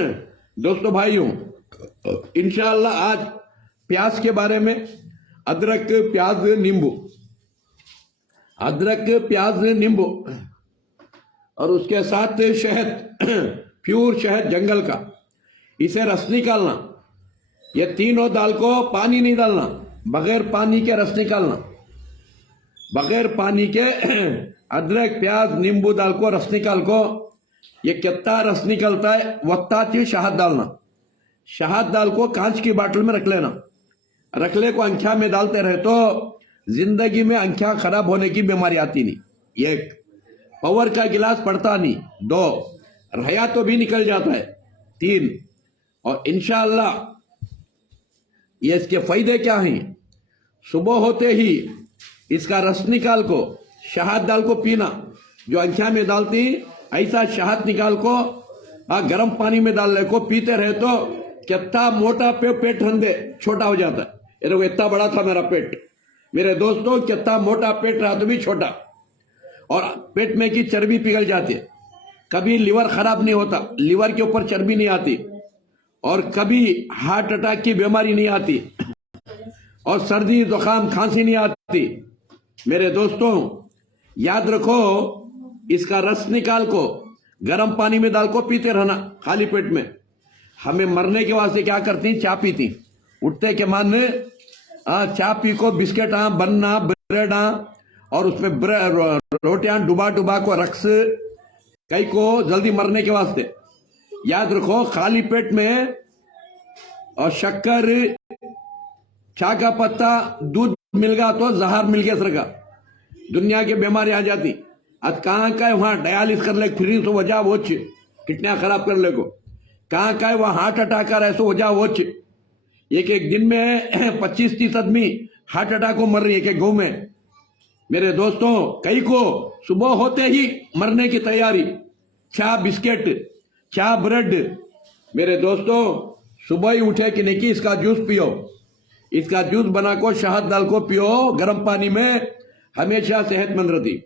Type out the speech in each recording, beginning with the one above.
दोस्तों भाइयों, इंशाअल्लाह आज प्याज के बारे में, अदरक प्याज नींबू, अदरक प्याज नींबू और उसके साथ शहद, प्योर शहद जंगल का, इसे रस निकालना। ये तीनों दाल को पानी नहीं डालना, बगैर पानी के रस निकालना, बगैर पानी के अदरक प्याज नींबू दाल को रस निकाल को। ये कितना रस निकलता है वत्ता थी शहद डालना। शहद दाल को कांच की बाटल में रख लेना, रखले को अंख्या में डालते रहे तो जिंदगी में अंख्या खराब होने की बीमारी आती नहीं। एक पावर का गिलास पड़ता नहीं, दो रया तो भी निकल जाता है, तीन और इंशाअल्लाह ये इसके फायदे क्या हैं। सुबह होते ही इसका रस निकाल को शहद दाल को पीना, जो अंख्या में डालती ऐसा शहद निकाल को गर्म पानी में डालने को पीते रहे तो कितना मोटा पेट हंदे छोटा हो जाता है। ये देखो इतना बड़ा था मेरा पेट, मेरे दोस्तों, कितना मोटा पेट रहा तो भी छोटा, और पेट में की चर्बी पिघल जाती है। कभी लीवर खराब नहीं होता, लीवर के ऊपर चर्बी नहीं आती, और कभी हार्ट अटैक की बीमारी नहीं आती, और सर्दी जुकाम खांसी नहीं आती। मेरे दोस्तों याद रखो, इसका रस निकाल को गर्म पानी में डाल को पीते रहना खाली पेट में। हमें मरने के वास्ते क्या करती, चाय पीती, उठते के मान चाय पी को बिस्किट बनना ब्रेड और उसमें रोटियां डुबा को रक्स कई को जल्दी मरने के वास्ते। याद रखो खाली पेट में और शक्कर, चाय का पत्ता, दूध मिल गया तो जहर मिल गया सरगा, दुनिया की बीमारी आ जाती। आज कहाँ का है वहां डायलिस कर ले फिर सो वजह वो कितना खराब कर ले को, कहाँ का है वहां हार्ट अटैक कर ऐसो वजह वो एक दिन में 25-30 आदमी हार्ट अटैक को मर रही है गाँव में। मेरे दोस्तों कई को सुबह होते ही मरने की तैयारी, चाय बिस्किट चाय ब्रेड। मेरे दोस्तों सुबह ही उठे कि नहीं कि इसका जूस पियो, इसका जूस बना को शहद डाल को पियो गर्म पानी में, हमेशा सेहतमंद रहती।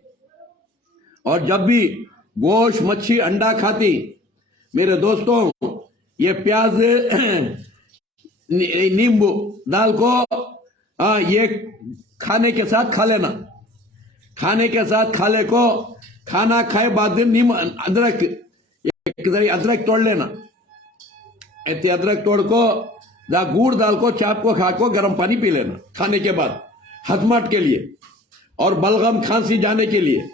और जब भी गोश्त मच्छी अंडा खाती, मेरे दोस्तों ये प्याज नींबू दाल को ये खाने के साथ खा लेना, खाने के साथ खा ले को, खाना खाए बाद नींबू अदरक तोड़ लेना, ऐसे अदरक तोड़ को गुड़ दाल को चाप को खा को गर्म पानी पी लेना खाने के बाद, हजमाट के लिए और बलगम खांसी जाने के लिए।